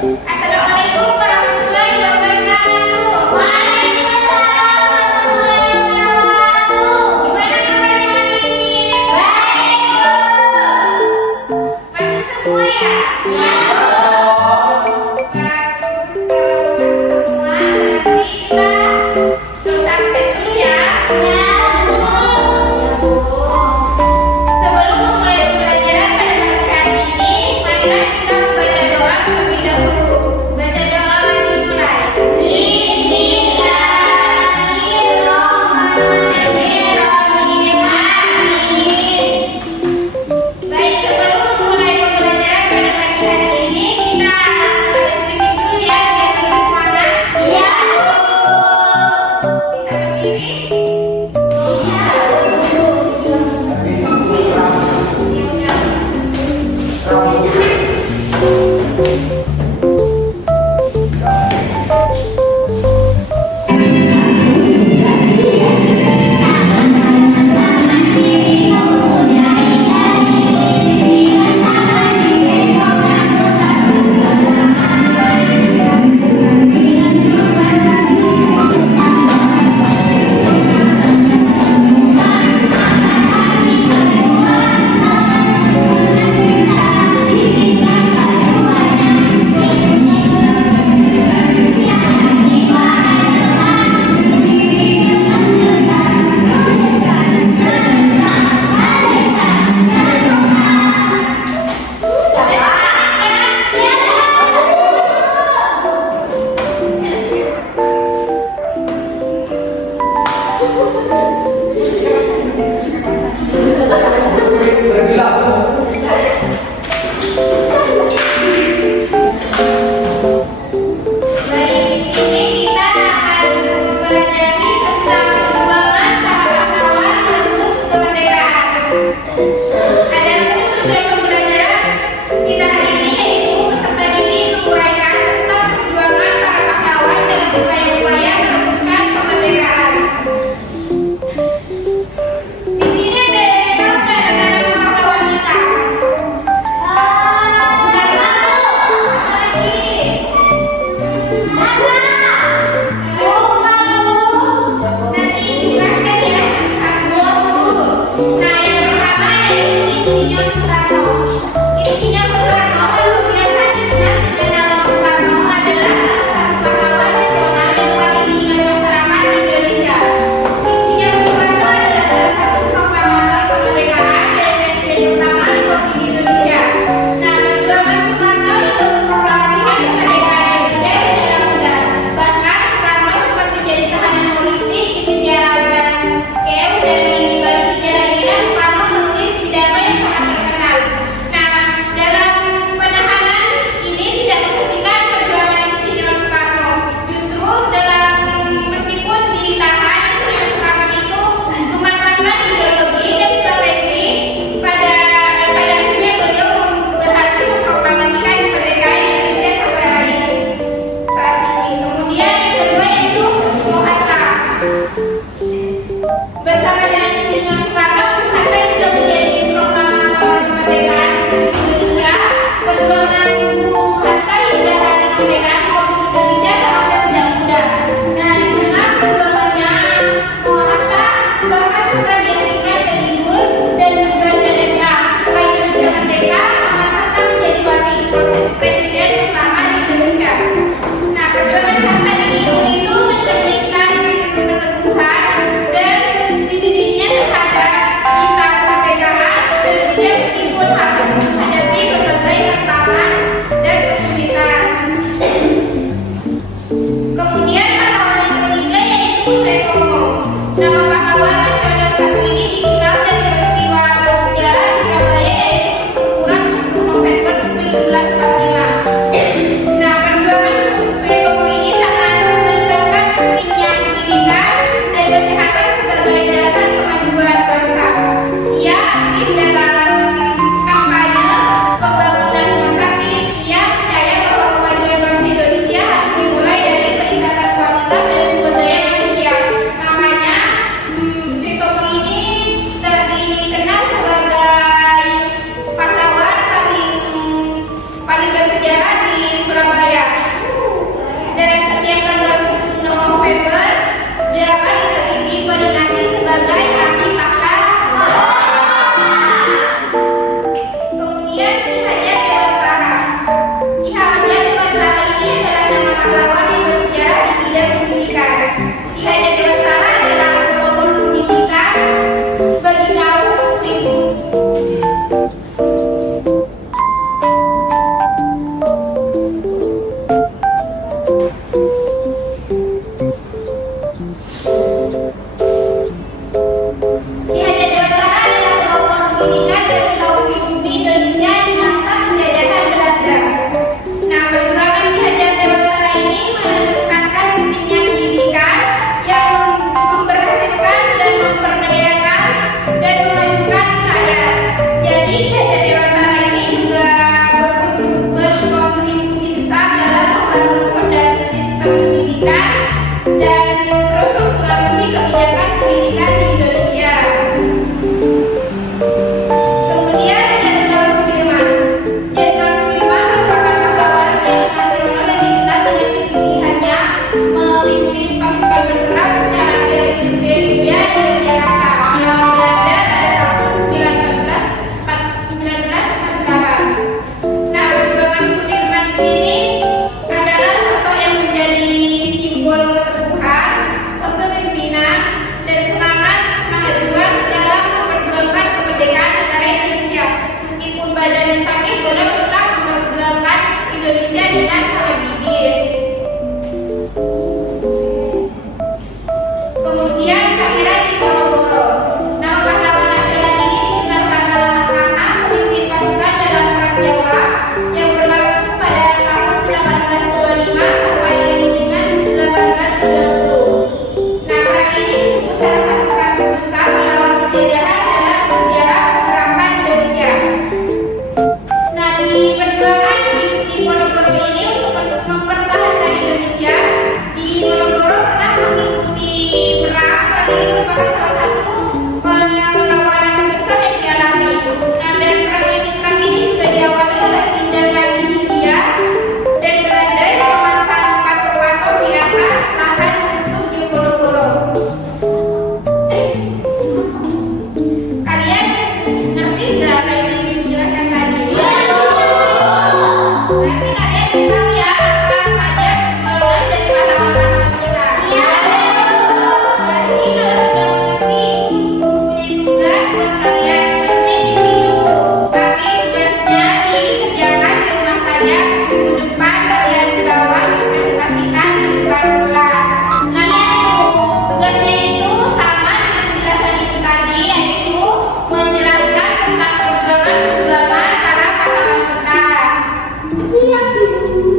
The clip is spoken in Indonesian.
Assalamualaikum warahmatullahi wabarakatuh. Waalaikumsalam warahmatullahi wabarakatuh. Gimana kabarnya hari ini? Baik, Bu. Masuk semua ya? Iya, Bu. Bagus. Kalau masuk semua, berarti kita absen dulu ya. Iya, Bu. Ya, Bu. Sebelum memulai pembelajaran pada pagi hari ini, marilah kita membaca doa terlebih dahulu. Baca doa dimulai. Bismillahirrahmanirrahim. Amin. Baik, sebelum memulai pembelajaran pada pagi hari ini, kita sedikit dulu ya biar lebih semangat. Siap, Bu. Bisa berdiri? Baik, di sini kita akan mempelajari tentang perjuangan para pahlawan merebut kemerdekaan. Adapun tujuan pembelajaran kita hari ini yaitu peserta didik menguraikan tentang perjuangan para pahlawan dalam upaya-upaya merebutkan kemerdekaan. Di sini ada yang tahu nggak nama pahlawan kita? Bersama dengan Insinyur Soekarno, peserta juga menjadi proklamator kemerdekaan Indonesia. Perjuangan Bung Hatta hingga hari kemerdekaan Republik Indonesia sangat tidak mudah. Nah, di tengah perjuangannya, Bung Hatta bahkan sempat diasingkan dari Inggris dan berbadan netral. Setelah Indonesia merdeka, Muhammad Hatta menjadi wakil presiden pertama di Indonesia. Nah, perjuangan Hatta di Inggris itu mencerminkan keteguhan dan didirinya terhadap cinta kemerdekaan Indonesia meskipun harus menghadapi berbagai tantangan dan kesulitan. Kemudian pahlawan yang ketiga yaitu Suetomo. Nama pahlawan nasional satu ini dikenal dari peristiwa bersejarah di Surabaya yaitu pertempuran 10 November 1945. minggu depan bagian bawah dipresentasikan di depan kelas. Nah, tugasnya itu sama dengan penjelasan itu tadi, yaitu menjelaskan tentang perjuangan para pahlawan kita. Siap, Ibu.